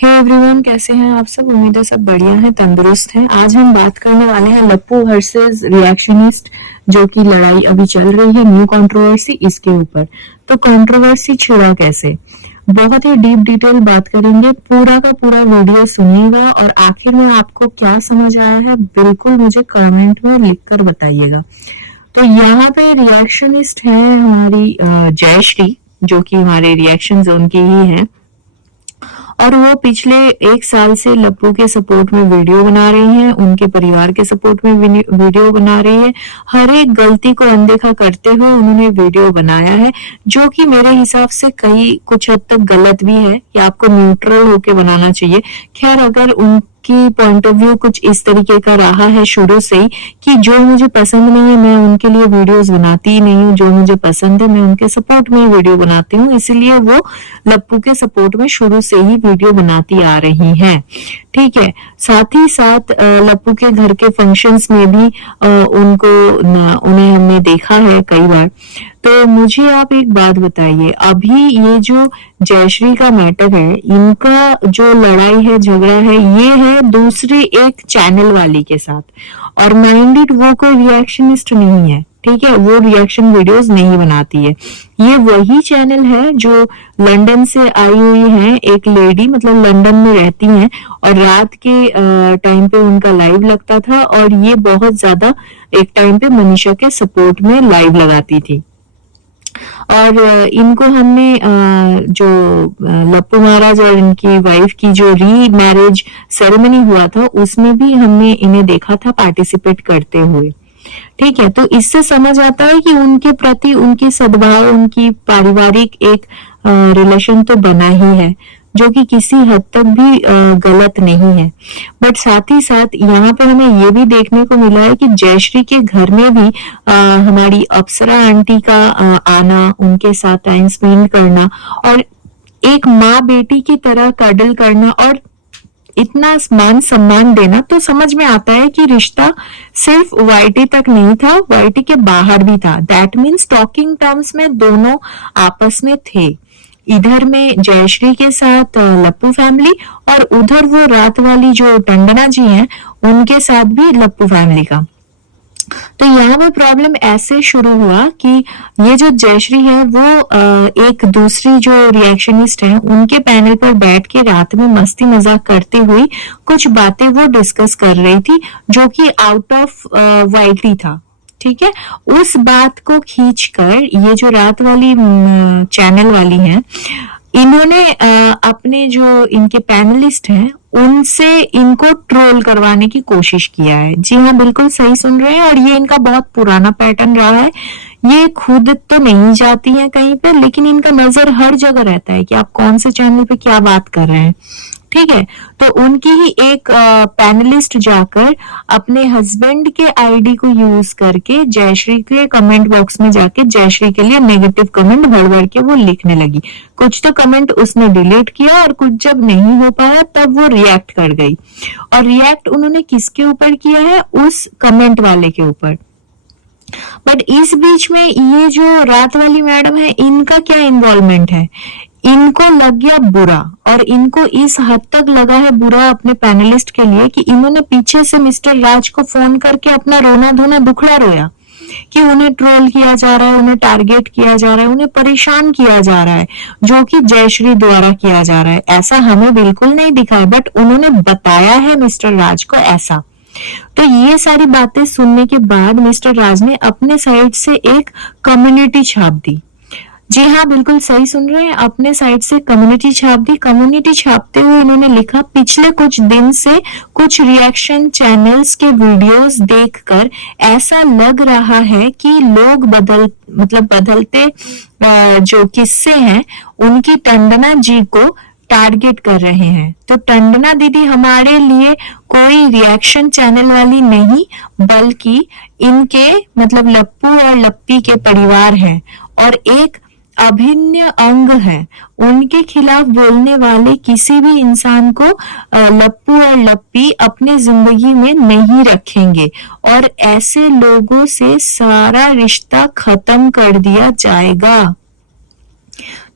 Hey everyone, कैसे हैं आप सब। उम्मीद है सब बढ़िया हैं, तंदुरुस्त हैं। आज हम बात करने वाले हैं लप्पू वर्सेस रिएक्शनिस्ट, जो कि लड़ाई अभी चल रही है, न्यू कंट्रोवर्सी, इसके ऊपर। तो कंट्रोवर्सी छिड़ा कैसे, बहुत ही डीप डिटेल बात करेंगे। पूरा का पूरा वीडियो सुनिएगा और आखिर में आपको क्या समझ आया है बिल्कुल मुझे कमेंट में लिखकर बताइएगा। तो यहाँ पे रिएक्शनिस्ट है हमारी जयश्री, जो कि हमारे रिएक्शन जोन की ही है, और वो पिछले 1 साल से लप्पू के सपोर्ट में वीडियो बना रही हैं, उनके परिवार के सपोर्ट में वीडियो बना रही है। हर एक गलती को अनदेखा करते हुए उन्होंने वीडियो बनाया है, जो कि मेरे हिसाब से कई कुछ हद तक गलत भी है कि आपको न्यूट्रल होके बनाना चाहिए। खैर, अगर उनकी पॉइंट ऑफ व्यू कुछ इस तरीके का रहा है शुरू से ही कि जो मुझे पसंद नहीं है मैं उनके लिए वीडियोस बनाती ही नहीं हूँ, जो मुझे पसंद है मैं उनके सपोर्ट में ही वीडियो बनाती हूँ, इसलिए वो लप्पू के सपोर्ट में शुरू से ही वीडियो बनाती आ रही हैं। ठीक है, साथ ही साथ लप्पू के घर के फंक्शंस में भी उन्हें हमने देखा है कई बार। तो मुझे आप एक बात बताइए, अभी ये जो जयश्री का मैटर है, इनका जो लड़ाई है, झगड़ा है, ये है दूसरे एक चैनल वाली के साथ, और माइंडेड वो कोई रिएक्शनिस्ट नहीं है। ठीक है, वो रिएक्शन वीडियोस नहीं बनाती है। ये वही चैनल है जो लंदन से आई हुई है, एक लेडी, मतलब लंदन में रहती हैं, और रात के टाइम पे उनका लाइव लगता था, और ये बहुत ज्यादा एक टाइम पे मनीषा के सपोर्ट में लाइव लगाती थी। और इनको हमने जो लप्पू महाराज और इनकी वाइफ की जो री मैरिज सेरेमनी हुआ था, उसमें भी हमने इन्हें देखा था पार्टिसिपेट करते हुए। ठीक है, तो इससे समझ आता है कि उनके प्रति उनकी सद्भाव, उनकी पारिवारिक एक रिलेशन तो बना ही है, जो कि किसी हद तक भी गलत नहीं है। बट साथ ही साथ यहाँ पे हमें ये भी देखने को मिला है कि जयश्री के घर में भी हमारी अप्सरा आंटी का आना, उनके साथ टाइम स्पेंड करना, और एक माँ बेटी की तरह कडल करना और इतना मान सम्मान देना, तो समझ में आता है कि रिश्ता सिर्फ वाईटी तक नहीं था, वाईटी के बाहर भी था। दैट मीन्स टॉकिंग टर्म्स में दोनों आपस में थे। इधर में जयश्री के साथ लप्पू फैमिली, और उधर वो रात वाली जो टंडना जी हैं उनके साथ भी लप्पू फैमिली का। तो यहाँ पे प्रॉब्लम ऐसे शुरू हुआ कि ये जो जयश्री है वो एक दूसरी जो रिएक्शनिस्ट है उनके पैनल पर बैठ के रात में मस्ती मजाक करती हुई कुछ बातें वो डिस्कस कर रही थी, जो कि आउट ऑफ वाइटी था। ठीक है, उस बात को खींचकर ये जो रात वाली चैनल वाली है, इन्होंने अपने जो इनके पैनलिस्ट हैं उनसे इनको ट्रोल करवाने की कोशिश किया है। जी हाँ, बिल्कुल सही सुन रहे हैं, और ये इनका बहुत पुराना पैटर्न रहा है। ये खुद तो नहीं जाती हैं कहीं पे, लेकिन इनका नजर हर जगह रहता है कि आप कौन से चैनल पे क्या बात कर रहे हैं। ठीक है, तो उनकी ही एक पैनलिस्ट जाकर अपने हस्बैंड के आईडी को यूज करके जयश्री के कमेंट बॉक्स में जाके जयश्री के लिए नेगेटिव कमेंट भर भर के वो लिखने लगी। कुछ तो कमेंट उसने डिलीट किया, और कुछ जब नहीं हो पाया तब वो रिएक्ट कर गई। और रिएक्ट उन्होंने किसके ऊपर किया है? उस कमेंट वाले के ऊपर। बट इस बीच में ये जो रात वाली मैडम है, इनका क्या इन्वॉल्वमेंट है? इनको लग गया बुरा, और इनको इस हद तक लगा है बुरा अपने पैनलिस्ट के लिए कि इन्होंने पीछे से मिस्टर राज को फोन करके अपना रोना धोना दुखड़ा रोया कि उन्हें ट्रोल किया जा रहा है, उन्हें टारगेट किया जा रहा है, उन्हें परेशान किया जा रहा है, जो कि जयश्री द्वारा किया जा रहा है। ऐसा हमें बिल्कुल नहीं दिखा है, बट उन्होंने बताया है मिस्टर राज को ऐसा। तो ये सारी बातें सुनने के बाद मिस्टर राज ने अपने साइड से एक कम्युनिटी छाप दी। जी हाँ, बिल्कुल सही सुन रहे हैं, अपने साइड से कम्युनिटी छाप दी। कम्युनिटी छापते हुए इन्होंने लिखा, पिछले कुछ दिन से कुछ रिएक्शन चैनल्स के वीडियोस देखकर ऐसा लग रहा है कि लोग बदलते जो किस्से हैं उनकी टंडना जी को टारगेट कर रहे हैं। तो टंडना दीदी हमारे लिए कोई रिएक्शन चैनल वाली नहीं, बल्कि इनके लप्पू और लप्पी के परिवार हैं, और एक अभिन्न अंग है। उनके खिलाफ बोलने वाले किसी भी इंसान को लप्पू और लप्पी अपने जिंदगी में नहीं रखेंगे, और ऐसे लोगों से सारा रिश्ता खत्म कर दिया जाएगा।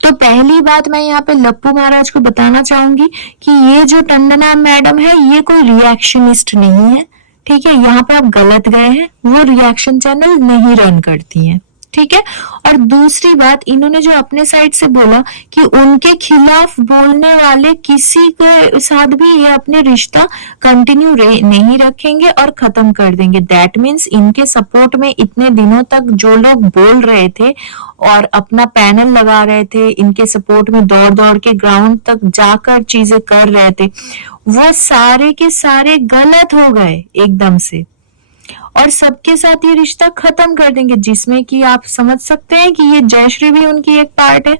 तो पहली बात मैं यहाँ पे लप्पू महाराज को बताना चाहूंगी कि ये जो टंडना मैडम है ये कोई रिएक्शनिस्ट नहीं है, ठीक है। यहाँ पे आप गलत गए हैं, वो रिएक्शन चैनल नहीं रन करती हैं, ठीक है। और दूसरी बात, इन्होंने जो अपने साइड से बोला कि उनके खिलाफ बोलने वाले किसी के साथ भी ये अपने रिश्ता कंटिन्यू नहीं रखेंगे और खत्म कर देंगे। दैट मीन्स इनके सपोर्ट में इतने दिनों तक जो लोग बोल रहे थे और अपना पैनल लगा रहे थे, इनके सपोर्ट में दौड़ दौड़ के ग्राउंड तक जाकर चीजें कर रहे थे, वो सारे के सारे गलत हो गए एकदम से, और सबके साथ ये रिश्ता खत्म कर देंगे, जिसमें कि आप समझ सकते हैं कि ये जयश्री भी उनकी एक पार्ट है।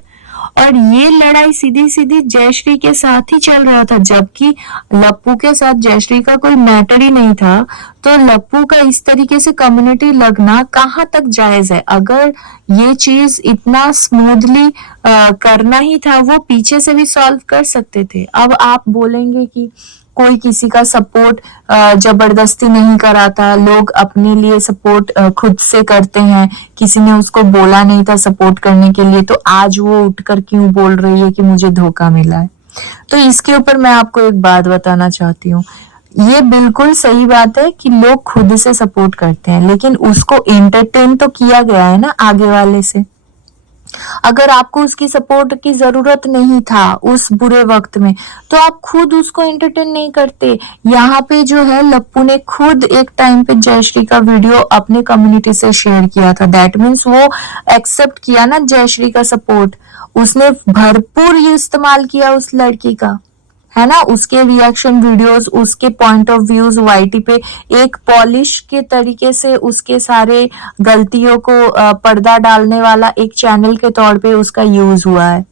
और ये लड़ाई सीधी सीधी जयश्री के साथ ही चल रहा था, जबकि लप्पू के साथ जयश्री का कोई मैटर ही नहीं था। तो लप्पू का इस तरीके से कम्युनिटी लगना कहाँ तक जायज है? अगर ये चीज इतना स्मूथली करना ही था, वो पीछे से भी सॉल्व कर सकते थे। अब आप बोलेंगे कि कोई किसी का सपोर्ट जबरदस्ती नहीं कराता, लोग अपने लिए सपोर्ट खुद से करते हैं, किसी ने उसको बोला नहीं था सपोर्ट करने के लिए, तो आज वो उठकर क्यों बोल रही है कि मुझे धोखा मिला है? तो इसके ऊपर मैं आपको एक बात बताना चाहती हूँ। ये बिल्कुल सही बात है कि लोग खुद से सपोर्ट करते हैं, लेकिन उसको एंटरटेन तो किया गया है ना आगे वाले से। अगर आपको उसकी सपोर्ट की जरूरत नहीं था उस बुरे वक्त में, तो आप खुद उसको एंटरटेन नहीं करते। यहाँ पे जो है लप्पू ने खुद एक टाइम पे जयश्री का वीडियो अपने कम्युनिटी से शेयर किया था। दैट मीन्स वो एक्सेप्ट किया ना जयश्री का सपोर्ट, उसने भरपूर ये इस्तेमाल किया उस लड़की का, है ना। उसके रिएक्शन वीडियोस, उसके पॉइंट ऑफ व्यूज वाईटी पे एक पॉलिश के तरीके से उसके सारे गलतियों को पर्दा डालने वाला एक चैनल के तौर पे उसका यूज हुआ है।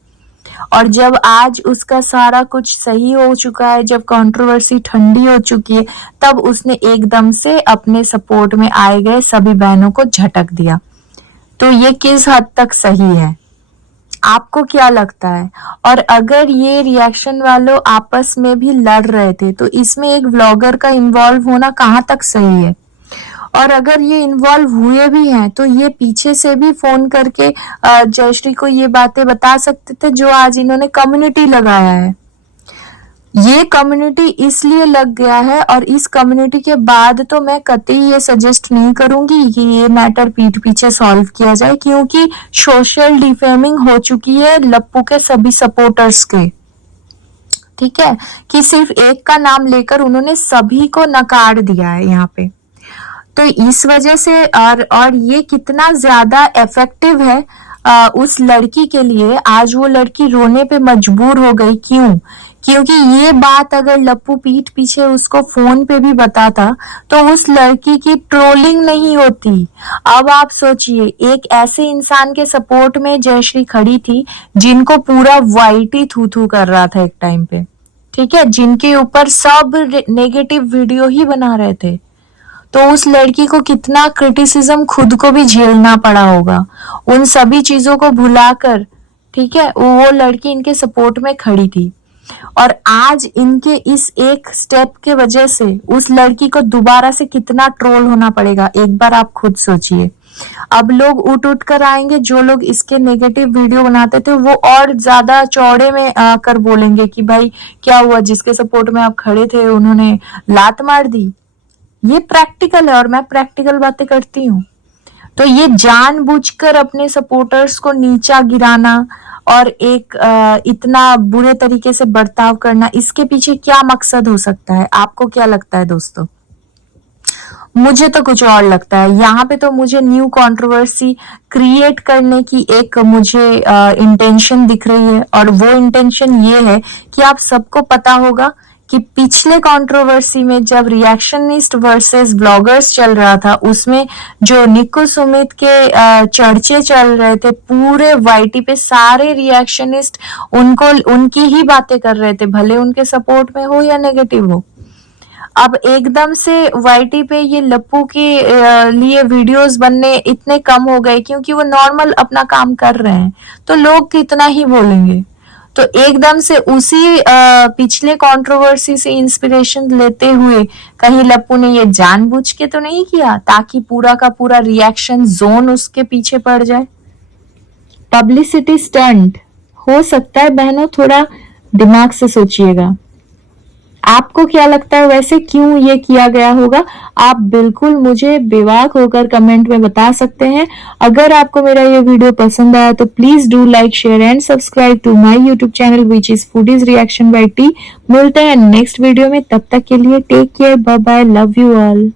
और जब आज उसका सारा कुछ सही हो चुका है, जब कंट्रोवर्सी ठंडी हो चुकी है, तब उसने एकदम से अपने सपोर्ट में आए गए सभी बहनों को झटक दिया। तो ये किस हद तक सही है? आपको क्या लगता है? और अगर ये रिएक्शन वालों आपस में भी लड़ रहे थे, तो इसमें एक व्लॉगर का इन्वॉल्व होना कहाँ तक सही है? और अगर ये इन्वॉल्व हुए भी हैं, तो ये पीछे से भी फोन करके जयश्री को ये बातें बता सकते थे जो आज इन्होंने कम्युनिटी लगाया है। ये कम्युनिटी इसलिए लग गया है, और इस कम्युनिटी के बाद तो मैं कतई ये सजेस्ट नहीं करूंगी कि ये मैटर पीठ पीछे सॉल्व किया जाए, क्योंकि सोशल डिफेमिंग हो चुकी है लप्पू के सभी सपोर्टर्स के, ठीक है, कि सिर्फ एक का नाम लेकर उन्होंने सभी को नकार दिया है यहाँ पे। तो इस वजह से और ये कितना ज्यादा इफेक्टिव है उस लड़की के लिए। आज वो लड़की रोने पे मजबूर हो गई, क्यों? क्योंकि ये बात अगर लप्पू पीठ पीछे उसको फोन पे भी बताता, तो उस लड़की की ट्रोलिंग नहीं होती। अब आप सोचिए, एक ऐसे इंसान के सपोर्ट में जयश्री खड़ी थी जिनको पूरा वाईटी थू थू कर रहा था एक टाइम पे, ठीक है, जिनके ऊपर सब नेगेटिव वीडियो ही बना रहे थे। तो उस लड़की को कितना क्रिटिसिज्म खुद को भी झेलना पड़ा होगा। उन सभी चीजों को भुलाकर, ठीक है, वो लड़की इनके सपोर्ट में खड़ी थी। और आज इनके इस एक स्टेप के वजह से उस लड़की को दोबारा से कितना ट्रोल होना पड़ेगा, एक बार आप खुद सोचिए। अब लोग उठ उठ कर आएंगे, जो लोग इसके नेगेटिव वीडियो बनाते थे वो और ज्यादा चौड़े में आकर बोलेंगे कि भाई क्या हुआ, जिसके सपोर्ट में आप खड़े थे उन्होंने लात मार दी। ये प्रैक्टिकल है और मैं प्रैक्टिकल बातें करती हूँ। तो ये जानबूझकर अपने सपोर्टर्स को नीचा गिराना और एक इतना बुरे तरीके से बर्ताव करना, इसके पीछे क्या मकसद हो सकता है? आपको क्या लगता है दोस्तों? मुझे तो कुछ और लगता है। यहाँ पे तो मुझे न्यू कंट्रोवर्सी क्रिएट करने की एक मुझे इंटेंशन दिख रही है, और वो इंटेंशन ये है कि आप सबको पता होगा कि पिछले कंट्रोवर्सी में जब रिएक्शनिस्ट वर्सेस ब्लॉगर्स चल रहा था, उसमें जो निक्कू सुमित के चर्चे चल रहे थे पूरे वाईटी पे, सारे रिएक्शनिस्ट उनको उनकी ही बातें कर रहे थे, भले उनके सपोर्ट में हो या नेगेटिव हो। अब एकदम से वाईटी पे ये लप्पू के लिए वीडियोस बनने इतने कम हो गए, क्योंकि वो नॉर्मल अपना काम कर रहे हैं, तो लोग कितना ही बोलेंगे। तो एकदम से उसी पिछले कंट्रोवर्सी से इंस्पिरेशन लेते हुए कहीं लप्पू ने ये जानबूझ के तो नहीं किया ताकि पूरा का पूरा रिएक्शन जोन उसके पीछे पड़ जाए? पब्लिसिटी स्टंट हो सकता है बहनों, थोड़ा दिमाग से सोचिएगा। आपको क्या लगता है वैसे क्यों ये किया गया होगा? आप बिल्कुल मुझे बेबाक होकर कमेंट में बता सकते हैं। अगर आपको मेरा ये वीडियो पसंद आया तो please do like, share and subscribe to my YouTube channel which is Foodies Reaction by T. मिलते हैं नेक्स्ट वीडियो में, तब तक के लिए take care, bye bye, love you all.